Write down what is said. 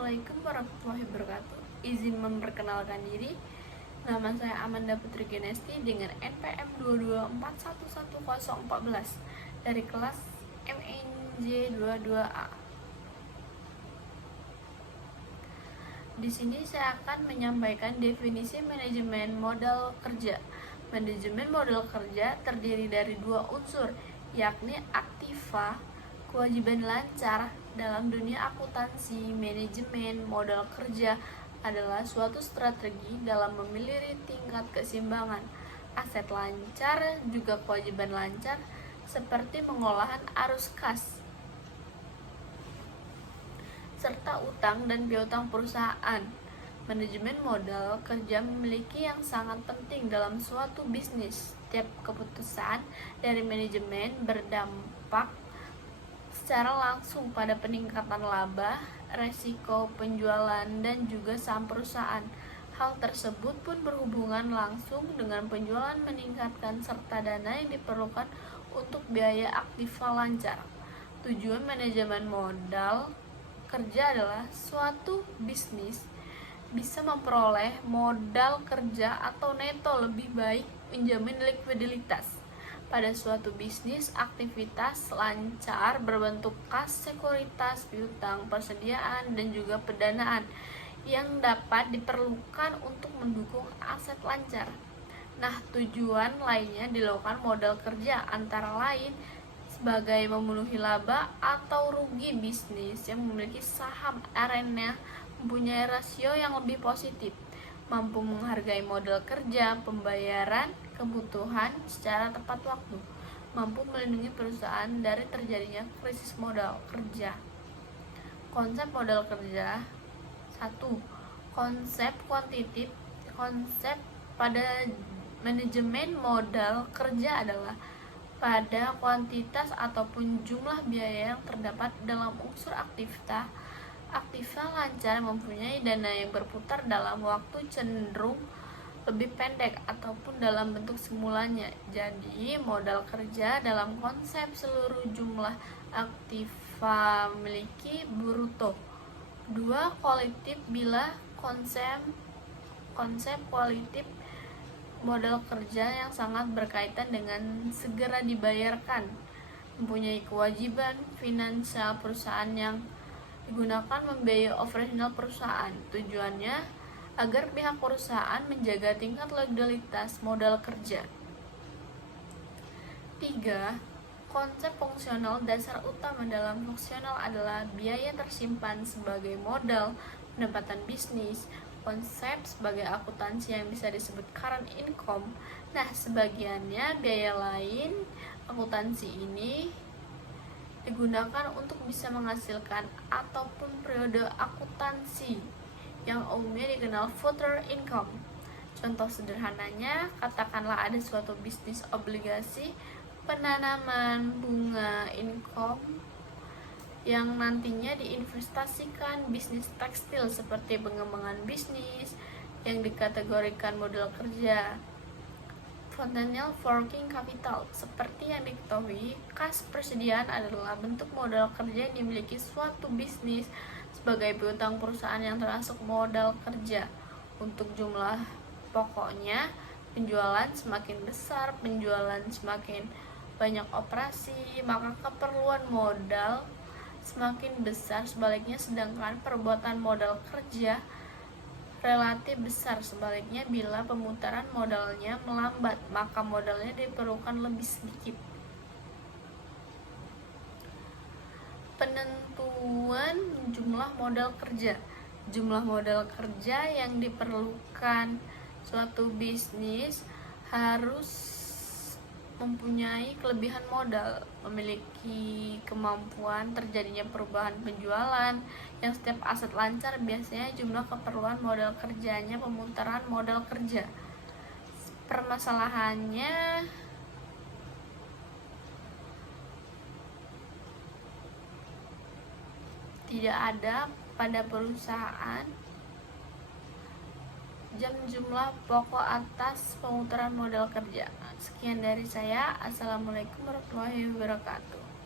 Assalamualaikum warahmatullahi wabarakatuh. Izin memperkenalkan diri. Nama saya Amanda Putri Genesti dengan NPM 224111014 dari kelas MNJ 22A. Di sini saya akan menyampaikan definisi manajemen modal kerja. Manajemen modal kerja terdiri dari dua unsur, yakni aktiva, kewajiban lancar. Dalam dunia akuntansi, manajemen modal kerja adalah suatu strategi dalam memilih tingkat keseimbangan aset lancar juga kewajiban lancar, seperti pengolahan arus kas serta utang dan piutang perusahaan. Manajemen modal kerja memiliki yang sangat penting dalam suatu bisnis. Setiap keputusan dari manajemen berdampak secara langsung pada peningkatan laba, resiko penjualan, dan juga saham perusahaan. Hal tersebut pun berhubungan langsung dengan penjualan meningkatkan serta dana yang diperlukan untuk biaya aktiva lancar. Tujuan manajemen modal kerja adalah suatu bisnis bisa memperoleh modal kerja atau neto lebih baik, menjamin likuiditas pada suatu bisnis. Aktivitas lancar berbentuk kas, sekuritas, piutang, persediaan, dan juga pendanaan yang dapat diperlukan untuk mendukung aset lancar. Nah, tujuan lainnya dilakukan modal kerja antara lain sebagai memenuhi laba atau rugi bisnis yang memiliki saham arena mempunyai rasio yang lebih positif, mampu menghargai modal kerja, pembayaran kebutuhan secara tepat waktu, mampu melindungi perusahaan dari terjadinya krisis modal kerja. Konsep modal kerja. 1. Konsep kuantitatif. Konsep pada manajemen modal kerja adalah pada kuantitas ataupun jumlah biaya yang terdapat dalam unsur aktiva lancar mempunyai dana yang berputar dalam waktu cenderung lebih pendek ataupun dalam bentuk simulanya. Jadi, modal kerja dalam konsep seluruh jumlah aktiva memiliki bruto. 2. Kualitatif. Bila konsep kualitatif modal kerja yang sangat berkaitan dengan segera dibayarkan, mempunyai kewajiban finansial perusahaan yang digunakan membiayai operasional perusahaan. Tujuannya agar pihak perusahaan menjaga tingkat legalitas modal kerja. 3. Konsep fungsional. Dasar utama dalam fungsional adalah biaya tersimpan sebagai modal pendapatan bisnis. Konsep sebagai akuntansi yang bisa disebut current income. Nah, sebagiannya biaya lain akuntansi ini digunakan untuk bisa menghasilkan ataupun periode akuntansi yang umumnya dikenal future income. Contoh sederhananya, katakanlah ada suatu bisnis obligasi penanaman bunga income yang nantinya diinvestasikan bisnis tekstil seperti pengembangan bisnis yang dikategorikan modal kerja. Fundamental working capital. Seperti yang diketahui, kas persediaan adalah bentuk modal kerja yang dimiliki suatu bisnis sebagai piutang perusahaan yang termasuk modal kerja. Untuk jumlah pokoknya, penjualan semakin besar, penjualan semakin banyak operasi, maka keperluan modal semakin besar. Sebaliknya, sedangkan perbuatan modal kerja relatif besar. Sebaliknya, bila pemutaran modalnya melambat, maka modalnya diperlukan lebih sedikit. Penentuan jumlah modal kerja. Jumlah modal kerja yang diperlukan suatu bisnis harus mempunyai kelebihan modal, memiliki kemampuan terjadinya perubahan penjualan yang setiap aset lancar. Biasanya jumlah keperluan modal kerjanya pemutaran modal kerja. Permasalahannya tidak ada pada perusahaan jumlah pokok atas pemutaran modal kerja. Sekian dari saya. Assalamualaikum warahmatullahi wabarakatuh.